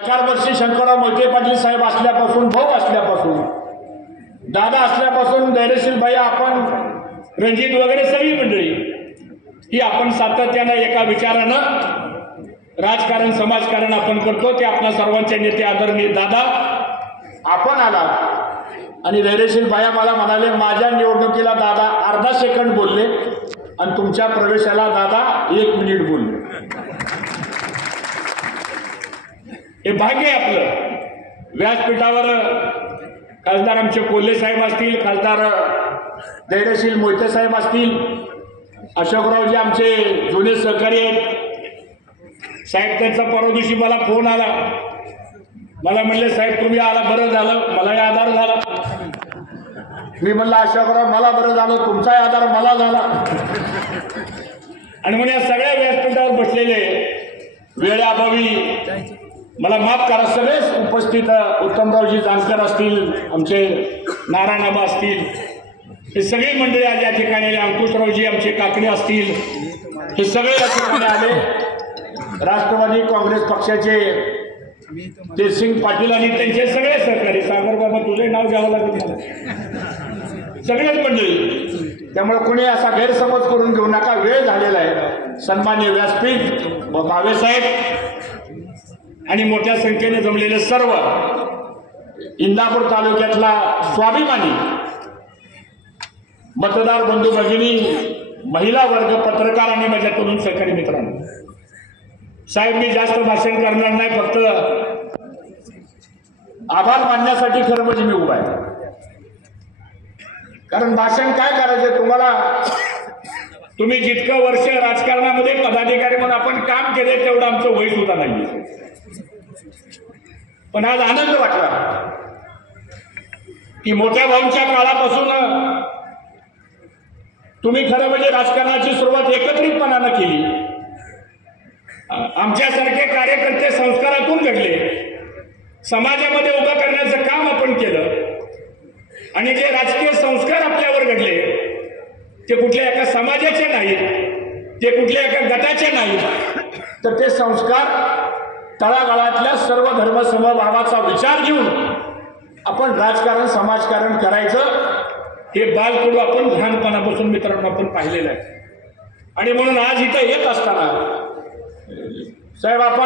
4 वर्षे शंकरराव मोहिते पाटील साहेब असल्यापासून, भाऊ असल्यापासून, दादा असल्यापासून, धैर्यशील भाई, आपण रणजित वगैरे सगळी मंडळी ही आपण सातत्यानं एका विचारानं राजकारण समाजकारण आपण करतो। ते आपल्या सर्वांचे नेते आदरणीय दादा आपण आला आणि धैर्यशील भाई मला म्हणाले माझ्या निवडणुकीला दादा अर्धा सेकंद बोलले आणि तुमच्या प्रवेशाला दादा 1 मिनिट बोलले। हे भाग्य आहे आपलं। व्यासपीठावर खासदार आमचे कोल्हे साहेब असतील, खासदार धैर्यशील मोहिते साहेब असतील, अशोकरावजी आमचे जुने सहकारी आहेत साहेब। त्यांचा परवा दिवशी मला फोन आला, मला म्हणले साहेब तुम्ही आला बरं झालं, मलाही आधार झाला। मी म्हणलं अशोकराव मला बरं झालं, तुमचाही आधार मला झाला। आणि म्हणजे सगळ्या व्यासपीठावर बसलेले वेळेअभावी मला माफ करा, सगळेच उपस्थित उत्तमरावजी जानकर असतील, आमचे नारायणआबा असतील, हे सगळे मंडळी आज या ठिकाणी आले, अंकुशरावजी आमचे काकडे असतील, हे सगळे या ठिकाणी आले। राष्ट्रवादी काँग्रेस पक्षाचे जयसिंग पाटील आणि त्यांचे सगळे सहकारी, सागर बाबा तुझे नाव घ्यावं लागेल मला, सगळेच मंडळी। त्यामुळे कोणी असा गैरसमज करून घेऊ नका, वेळ झालेला आहे। सन्माननीय व्यासपीठ भावे साहेब आणि मोठ्या संख्येने जमलेले सर्व इंदापूर तालुक्यातला स्वाभिमानी मतदार बंधू भगिनी, महिला वर्ग, पत्रकार आणि माझ्या तरुण सहकारी मित्रांनो, साहेब मी जास्त भाषण करणार नाही, फक्त आभार मानण्यासाठी खरं म्हणजे मी उभा आहे। कारण भाषण काय करायचं तुम्हाला, तुम्ही जितकं वर्ष राजकारणामध्ये पदाधिकारी म्हणून आपण काम केले तेवढं आमचं वय सुद्धा नाही। पण आज आनंद वाटला की मोठ्या भाऊंच्या काळापासून तुम्ही खरं म्हणजे राजकारणाची सुरुवात एकत्रितपणानं केली। आमच्यासारखे कार्यकर्ते संस्कारातून घडले, समाजामध्ये उभं करण्याचं काम आपण केलं आणि जे राजकीय संस्कार आपल्यावर घडले ते कुठल्या एका समाजाचे नाहीत, ते कुठल्या एका गटाचे नाहीत, तर ते संस्कार तळागाळातल्या सर्व धर्म समभावाचा विचार घेऊन आपण राजकारण समाजकारण करायचं, हे बालकडू आपण लहानपणापासून मित्रांनो आपण पाहिलेलं आहे। आणि म्हणून आज इथं येत असताना साहेब आपण